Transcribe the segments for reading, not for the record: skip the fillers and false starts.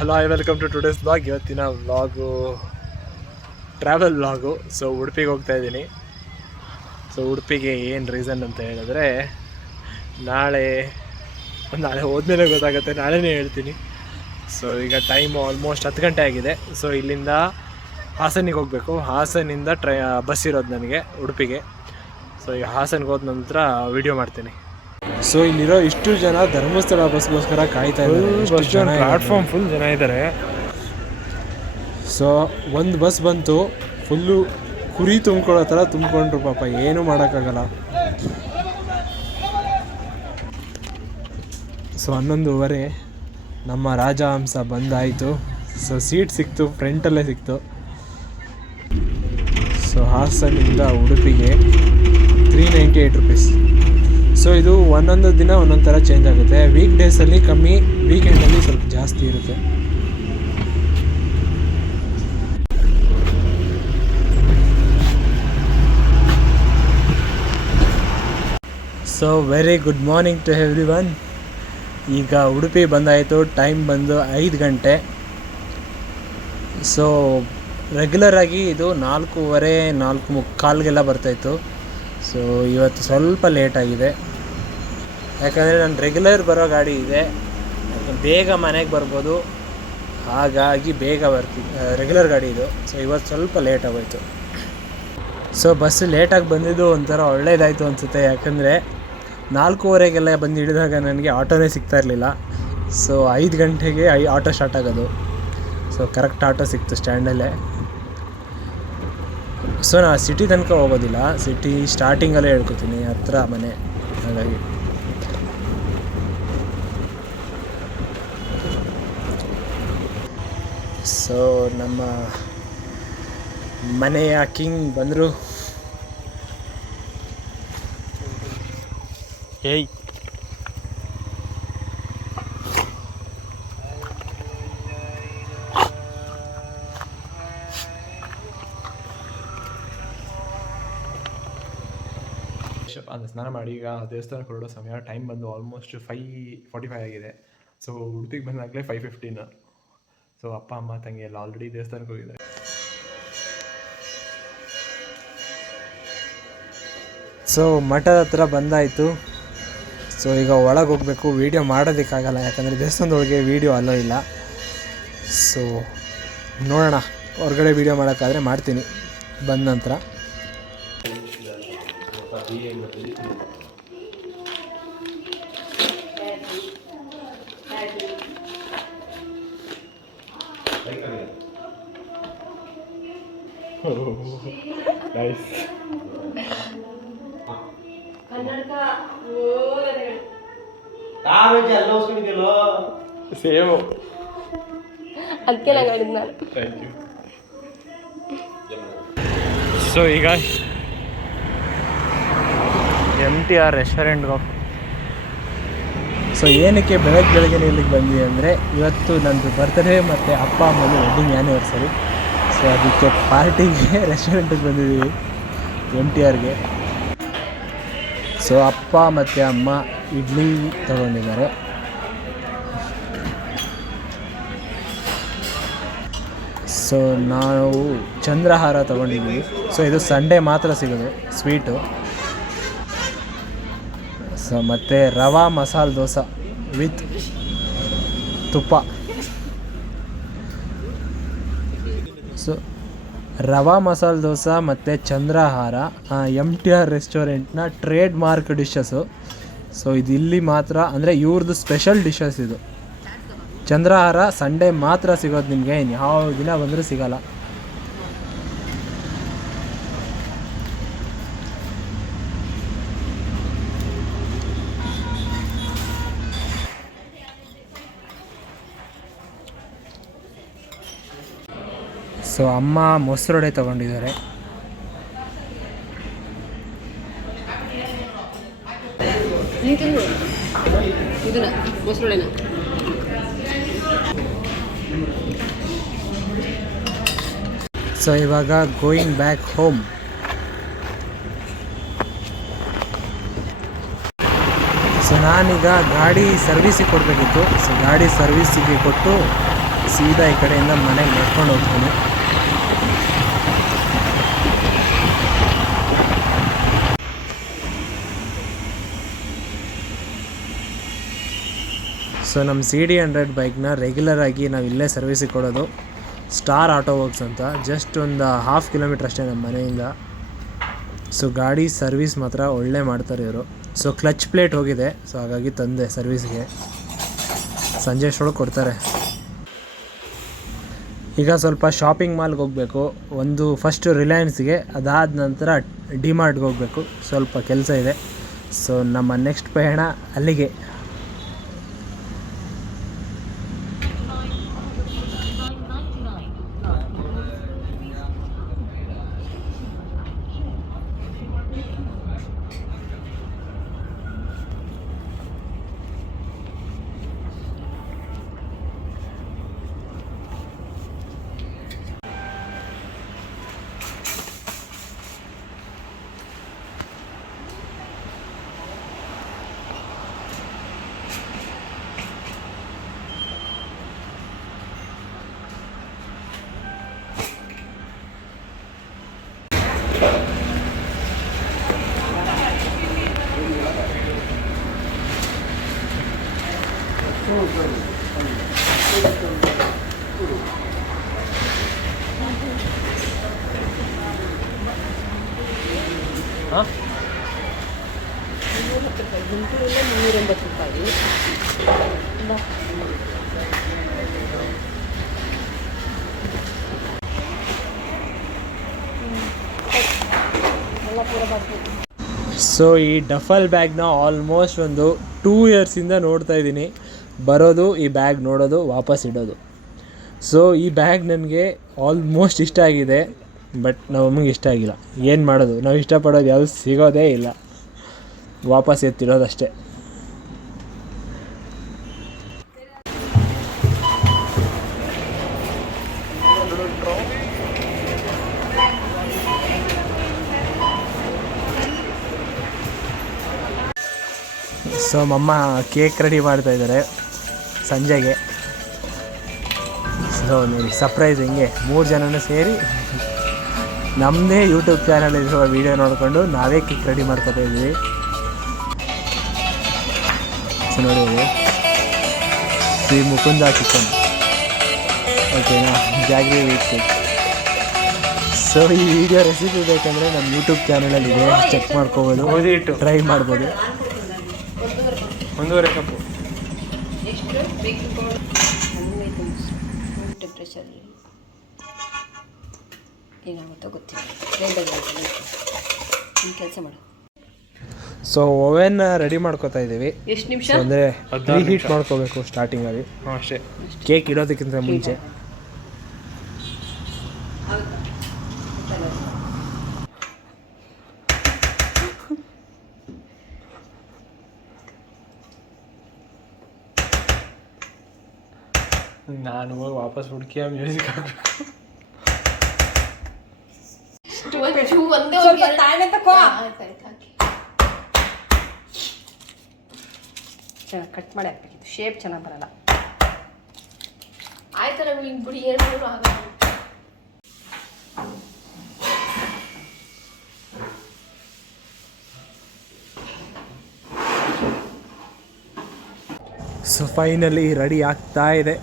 Hello I welcome to today's vlog. ಇವತ್ತಿನ ವ್ಲಾಗು travel ವ್ಲಾಗು. ಸೊ ಉಡುಪಿಗೆ ಹೋಗ್ತಾ ಇದ್ದೀನಿ. ಸೊ ಉಡುಪಿಗೆ ಏನು ರೀಸನ್ ಅಂತ ಹೇಳಿದ್ರೆ ನಾಳೆ ಹೋದ್ಮೇಲೆ ಗೊತ್ತಾಗುತ್ತೆ, ನಾಳೆನೇ ಹೇಳ್ತೀನಿ. ಸೊ ಈಗ ಟೈಮು ಆಲ್ಮೋಸ್ಟ್ 10 ಗಂಟೆ ಆಗಿದೆ. ಸೊ ಇಲ್ಲಿಂದ ಹಾಸನಿಗೆ ಹೋಗಬೇಕು. ಹಾಸನಿಂದ ಬಸ್ ಇರೋದು ನನಗೆ ಉಡುಪಿಗೆ. ಸೊ ಈಗ ಹಾಸನಿಗೆ ಹೋದ ನಂತರ ವಿಡಿಯೋ ಮಾಡ್ತೀನಿ. ಸೊ ಇಲ್ಲಿರೋ ಇಷ್ಟು ಜನ ಧರ್ಮಸ್ಥಳ ಬಸ್ಗೋಸ್ಕರ ಕಾಯ್ತಾ ಇದ್ದಾರೆ. ಪ್ಲಾಟ್ಫಾರ್ಮ್ ಫುಲ್ ಜನ ಇದ್ದಾರೆ. ಸೊ ಒಂದು ಬಸ್ ಬಂತು, ಫುಲ್ಲು ಕುರಿ ತುಂಬ್ಕೊಳ್ಳೋ ಥರ ತುಂಬಿಕೊಂಡ್ರು. ಪಾಪ ಏನೂ ಮಾಡೋಕ್ಕಾಗಲ್ಲ. ಸೊ 11:15 ನಮ್ಮ ರಾಜಹಂಸ ಬಂದಾಯಿತು. ಸೊ ಸೀಟ್ ಸಿಕ್ತು, ಫ್ರಂಟಲ್ಲೇ ಸಿಕ್ತು. ಸೊ ಹಾಸನಿಂದ ಉಡುಪಿಗೆ 398 ರುಪೀಸ್. ಸೊ ಇದು ಒಂದೊಂದು ದಿನ ಒಂದೊಂದು ಥರ ಚೇಂಜ್ ಆಗುತ್ತೆ. ವೀಕ್ ಡೇಸಲ್ಲಿ ಕಮ್ಮಿ, ವೀಕೆಂಡಲ್ಲಿ ಸ್ವಲ್ಪ ಜಾಸ್ತಿ ಇರುತ್ತೆ. So very good morning to every one. ಈಗ ಉಡುಪಿ ಬಂದಾಯಿತು. ಟೈಮ್ ಬಂದು 5 ಗಂಟೆ. ಸೊ ರೆಗ್ಯುಲರಾಗಿ ಇದು 4:15, 4:45 ಬರ್ತಾಯಿತ್ತು. ಸೊ ಇವತ್ತು ಸ್ವಲ್ಪ ಲೇಟಾಗಿದೆ, ಯಾಕಂದರೆ ನಾನು ರೆಗ್ಯುಲರ್ ಬರೋ ಗಾಡಿ ಇದೆ, ಬೇಗ ಮನೆಗೆ ಬರ್ಬೋದು, ಹಾಗಾಗಿ ಬೇಗ ಬರ್ತೀನಿ. ರೆಗ್ಯುಲರ್ ಗಾಡಿ ಇದು. ಸೊ ಇವತ್ತು ಸ್ವಲ್ಪ ಲೇಟ್ ಆಗೋಯ್ತು. ಸೊ ಬಸ್ ಲೇಟಾಗಿ ಬಂದಿದ್ದು ಒಂಥರ ಒಳ್ಳೇದಾಯಿತು ಅನಿಸುತ್ತೆ, ಯಾಕಂದರೆ 4:15 ಬಂದು ಹಿಡಿದಾಗ ನನಗೆ ಆಟೋನೇ ಸಿಗ್ತಾ ಇರಲಿಲ್ಲ. ಸೊ 5 ಗಂಟೆಗೆ ಆಟೋ ಸ್ಟಾರ್ಟ್ ಆಗೋದು. ಸೊ ಕರೆಕ್ಟ್ ಆಟೋ ಸಿಕ್ತು ಸ್ಟ್ಯಾಂಡಲ್ಲೇ. ಸೊ ನಾನು ಸಿಟಿ ತನಕ ಹೋಗೋದಿಲ್ಲ, ಸಿಟಿ ಸ್ಟಾರ್ಟಿಂಗಲ್ಲೇ ಹೇಳ್ಕೊತೀನಿ, ಹತ್ರ ಮನೆ, ಹಾಗಾಗಿ. ಸೊ ನಮ್ಮ ಮನೆಯ ಕಿಂಗ್ ಬಂದರು. ಏಯ್ ಅಂದರೆ ಸ್ನಾನ ಮಾಡಿ ಈಗ ದೇವಸ್ಥಾನಕ್ಕೆ ಹೊರಡೋ ಸಮಯ. ಟೈಮ್ ಬಂದು ಆಲ್ಮೋಸ್ಟ್ 5:45 ಆಗಿದೆ. ಸೊ ಉಡುಪಿಗೆ ಬಂದಾಗಲೇ 5:15. ಸೊ ಅಪ್ಪ ಅಮ್ಮ ತಂಗಿ ಎಲ್ಲ ಆಲ್ರೆಡಿ ದೇವಸ್ಥಾನಕ್ಕೆ ಹೋಗಿದ್ದಾರೆ. ಸೊ ಮಠದ ಹತ್ರ ಬಂದಾಯಿತು. ಸೊ ಈಗ ಒಳಗೆ ಹೋಗಬೇಕು. ವೀಡಿಯೋ ಮಾಡೋದಕ್ಕಾಗಲ್ಲ, ಯಾಕಂದರೆ ದೇವಸ್ಥಾನದೊಳಗೆ ವೀಡಿಯೋ ಅಲ್ಲೋ ಇಲ್ಲ. ಸೊ ನೋಡೋಣ, ಹೊರಗಡೆ ವೀಡಿಯೋ ಮಾಡೋಕ್ಕಾದರೆ ಮಾಡ್ತೀನಿ ಬಂದ ನಂತರ. ಸೇವು ಅದಕ್ಕೆ ನಾನು. Thank you. ಸೊ ಈಗ MTR ರೆಸ್ಟೋರೆಂಟ್ಗೆ ಹೋಗಿ. ಸೊ ಏನಕ್ಕೆ ಬೆಳಗ್ಗೆ ಇಲ್ಲಿಗೆ ಬಂದ್ವಿ ಅಂದರೆ ಇವತ್ತು ನಂದು ಬರ್ತ್ಡೇ ಮತ್ತು ಅಪ್ಪ ಅಮ್ಮನ ವೆಡ್ಡಿಂಗ್ ಆ್ಯನಿವರ್ಸರಿ. ಸೊ ಅದಕ್ಕೆ ಪಾರ್ಟಿಗೆ ರೆಸ್ಟೋರೆಂಟಿಗೆ ಬಂದಿದ್ದೀವಿ, MTRಗೆ. ಸೊ ಅಪ್ಪ ಮತ್ತು ಅಮ್ಮ ಇಡ್ಲಿ ತಗೊಂಡಿದ್ದಾರೆ. ಸೊ ನಾವು ಚಂದ್ರಹಾರ ತೊಗೊಂಡಿದ್ದೀವಿ. ಸೊ ಇದು ಸಂಡೇ ಮಾತ್ರ ಸಿಗೋದು ಸ್ವೀಟು. ಸೊ ಮತ್ತು ರವಾ ಮಸಾಲೆ ದೋಸೆ ವಿತ್ ತುಪ್ಪ. ಸೊ ರವಾ ಮಸಾಲೆ ದೋಸೆ ಮತ್ತು ಚಂದ್ರಹಾರ MTR ರೆಸ್ಟೋರೆಂಟ್ನ ಟ್ರೇಡ್ ಮಾರ್ಕ್ ಡಿಶಸ್ಸು. ಸೊ ಇದು ಇಲ್ಲಿ ಮಾತ್ರ, ಅಂದರೆ ಇವ್ರದ್ದು ಸ್ಪೆಷಲ್ ಡಿಶಸ್ ಇದು. ಚಂದ್ರಹಾರ ಸಂಡೇ ಮಾತ್ರ ಸಿಗೋದು ನಿಮಗೆ, ಯಾವ ದಿನ ಬಂದರೂ ಸಿಗೋಲ್ಲ. ಸೊ ಅಮ್ಮ ಮೊಸರೊಡೆ ತೊಗೊಂಡಿದ್ದಾರೆ. ಸೊ ಇವಾಗ ಗೋಯಿಂಗ್ ಬ್ಯಾಕ್ ಹೋಮ್. ಸೊ ನಾನೀಗ ಗಾಡಿ ಸರ್ವಿಸಿಗೆ ಕೊಡಬೇಕಿತ್ತು. ಸೊ ಗಾಡಿ ಸರ್ವಿಸಿಗೆ ಕೊಟ್ಟು ಸೀದಾ ಈ ಕಡೆಯಿಂದ ಮನೆಗೆ ನಡ್ಕೊಂಡು ಹೋಗ್ತೀನಿ. ಸೊ ನಮ್ಮ CD100 ಬೈಕ್ನ ರೆಗ್ಯುಲರಾಗಿ ನಾವು ಇಲ್ಲೇ ಸರ್ವಿಸಿಗೆ ಕೊಡೋದು, ಸ್ಟಾರ್ ಆಟೋ ವರ್ಕ್ಸ್ ಅಂತ. ಜಸ್ಟ್ ಒಂದು 1/2 ಕಿಲೋಮೀಟ್ರ್ ಅಷ್ಟೇ ನಮ್ಮ ಮನೆಯಿಂದ. ಸೊ ಗಾಡಿ ಸರ್ವಿಸ್ ಮಾತ್ರ ಒಳ್ಳೆ ಮಾಡ್ತಾರೆ ಇವರು. ಸೊ ಕ್ಲಚ್ ಪ್ಲೇಟ್ ಹೋಗಿದೆ, ಸೊ ಹಾಗಾಗಿ ತಂದೆ ಸರ್ವಿಸ್ಗೆ. ಸಂಜೆ ಅಷ್ಟೊಳಗೆ ಕೊಡ್ತಾರೆ. ಈಗ ಸ್ವಲ್ಪ ಶಾಪಿಂಗ್ ಮಾಲ್ಗೆ ಹೋಗಬೇಕು. ಒಂದು ಫಸ್ಟು ರಿಲಯನ್ಸ್ಗೆ, ಅದಾದ ನಂತರ ಡಿಮಾರ್ಟ್ಗೆ ಹೋಗಬೇಕು. ಸ್ವಲ್ಪ ಕೆಲಸ ಇದೆ. ಸೊ ನಮ್ಮ ನೆಕ್ಸ್ಟ್ ಪಯಣ ಅಲ್ಲಿಗೆ. ಗುಂಟೂರಲ್ಲೇ 380 ರೂಪಾಯಿ. ಸೊ ಈ ಡಫಲ್ ಬ್ಯಾಗ್ನ ಆಲ್ಮೋಸ್ಟ್ ಒಂದು 2 ಇಯರ್ಸಿಂದ ನೋಡ್ತಾ ಇದ್ದೀನಿ. ಬರೋದು, ಈ ಬ್ಯಾಗ್ ನೋಡೋದು, ವಾಪಸ್ ಇಡೋದು. ಸೊ ಈ ಬ್ಯಾಗ್ ನನಗೆ ಆಲ್ಮೋಸ್ಟ್ ಇಷ್ಟ ಆಗಿದೆ, ಬಟ್ ನಮ್ಮ ಅಮ್ಮಗೆ ಇಷ್ಟ ಆಗಿಲ್ಲ. ಏನು ಮಾಡೋದು, ನಾವು ಇಷ್ಟಪಡೋದು ಯಾವುದು ಸಿಗೋದೇ ಇಲ್ಲ, ವಾಪಸ್ ಎತ್ತಿಡೋದಷ್ಟೇ. ಸೊ ಮಮ್ಮ ಕೇಕ್ ರೆಡಿ ಮಾಡ್ತಾ ಇದ್ದಾರೆ ಸಂಜೆಗೆ. ಸೊ ನೋಡಿ ಸರ್ಪ್ರೈಸ್ ಹಿಂಗೆ 3 ಜನನೂ ಸೇರಿ ನಮ್ಮದೇ ಯೂಟ್ಯೂಬ್ ಚಾನಲಿರುವ ವೀಡಿಯೋ ನೋಡಿಕೊಂಡು ನಾವೇ ಕೇಕ್ ರೆಡಿ ಮಾಡ್ಕೊತಾ ಇದ್ದೀವಿ. ಸೊ ನೋಡಿ ಅದು ಶ್ರೀ ಮುಕುಂದ ಚಿಕನ್, ಓಕೆನಾ, ಜಾಗ್ರಿ ವೀಟ್ ಕೇಕ್. ಸೊ ಈ ವಿಡಿಯೋ ರೆಸಿಪಿ ಬೇಕಂದರೆ ನಮ್ಮ ಯೂಟ್ಯೂಬ್ ಚಾನಲಲ್ಲಿದೆ, ಚೆಕ್ ಮಾಡ್ಕೋಬೋದು, ಟ್ರೈ ಮಾಡ್ಬೋದು. 1.5 ಕಪ್ಪು ಎಷ್ಟು ಬೇಕಿಂಗ್ ಪೌಡರ್ ಟೆಂಪ್ರೇಚರಲ್ಲಿ ಏನಾಗುತ್ತೋ ಗೊತ್ತಿಲ್ಲ. ನಿಮ್ಮ ಕೆಲಸ ಮಾಡು. ಸೊ ಓವೆನ್ ರೆಡಿ ಮಾಡ್ಕೋತಾ ಇದ್ದೀವಿ. ಎಷ್ಟು ನಿಮಿಷ ಅಂದರೆ ಹೀಟ್ ಮಾಡ್ಕೋಬೇಕು ಸ್ಟಾರ್ಟಿಂಗಲ್ಲಿ ಅಷ್ಟೇ, ಕೇಕ್ ಇಡೋದಕ್ಕಿಂತ ಮುಂಚೆ. ನಾನು ಹೋಗಿ ವಾಪಸ್ ಹುಡುಕಿ ಮ್ಯೂಸಿಕ್ ಹಾಕಬೇಕು. ಚೆನ್ನಾಗಿ ಕಟ್ ಮಾಡಿ ಹಾಕ್ಬೇಕಿತ್ತು, ಶೇಪ್ ಚೆನ್ನಾಗಿ ಬರಲ್ಲ. ಆಯ್ತಲ್ಲ ಬಿಡಿ, ಏನು ಆಗಲ್ಲ. ಸೊ ಫೈನಲಿ ರೆಡಿ ಆಗ್ತಾ ಇದೆ.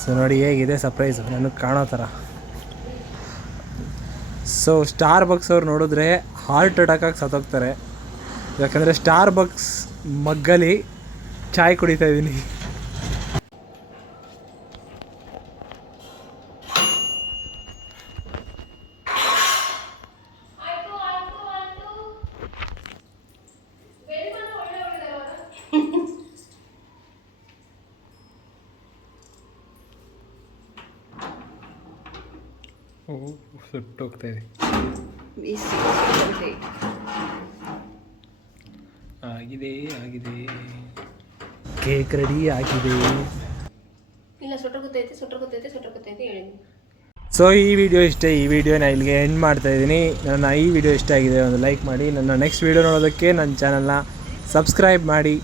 ಸೊ ನೋಡಿ ಹೇಗಿದೆ ಸರ್ಪ್ರೈಸು, ನನಗೆ ಕಾಣೋ ಥರ. ಸೊ ಸ್ಟಾರ್ ಬಕ್ಸ್ ಅವ್ರು ನೋಡಿದ್ರೆ ಹಾರ್ಟ್ ಅಟ್ಯಾಕಾಗಿ ಸತ್ತೋಗ್ತಾರೆ, ಯಾಕಂದರೆ ಸ್ಟಾರ್ ಬಕ್ಸ್ ಮಗ್ಗಲ್ಲಿ ಚಾಯ್ ಕುಡಿತಾ ಇದ್ದೀನಿ. ಸುಟ್ಟೋಗ್ತಾ ಇದೆ. ಆಗಿದೆ ಆಗಿದೆ, ಕೇಕ್ ರೆಡಿ ಆಗಿದೆ. ಇಲ್ಲ ಸುಟ್ಟೋಗುತ್ತೈತೆ ಹೇಳಿ. ಸೊ ಈ ವಿಡಿಯೋ ಇಷ್ಟೇ. ಈ ವಿಡಿಯೋನ ಇಲ್ಲಿಗೆ ಎಂಡ್ ಮಾಡ್ತಾ ಇದ್ದೀನಿ. ನನ್ನ ಈ ವಿಡಿಯೋ ಇಷ್ಟ ಆಗಿದೆ ಒಂದು ಲೈಕ್ ಮಾಡಿ. ನನ್ನ ನೆಕ್ಸ್ಟ್ ವಿಡಿಯೋ ನೋಡೋದಕ್ಕೆ ನನ್ನ ಚಾನಲ್ನ ಸಬ್ಸ್ಕ್ರೈಬ್ ಮಾಡಿ.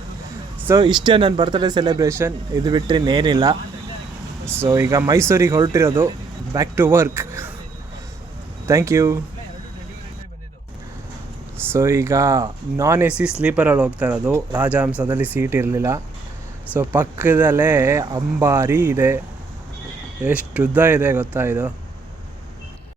ಸೊ ಇಷ್ಟೇ ನನ್ನ ಬರ್ತ್ಡೇ ಸೆಲೆಬ್ರೇಷನ್, ಇದು ಬಿಟ್ಟರೆ ಇನ್ನೇನಿಲ್ಲ. ಸೊ ಈಗ ಮೈಸೂರಿಗೆ ಹೊರಟಿರೋದು, back to work. Thank you. So ಈಗ ನಾನ್ AC ಸ್ಲೀಪರಲ್ಲಿ ಹೋಗ್ತಾ ಇರೋದು. ರಾಜಹಂಸದಲ್ಲಿ ಸೀಟ್ ಇರಲಿಲ್ಲ. ಸೊ ಪಕ್ಕದಲ್ಲೇ ಅಂಬಾರಿ ಇದೆ. ಎಷ್ಟು ಉದ್ದ ಇದೆ ಗೊತ್ತಾ ಇದು.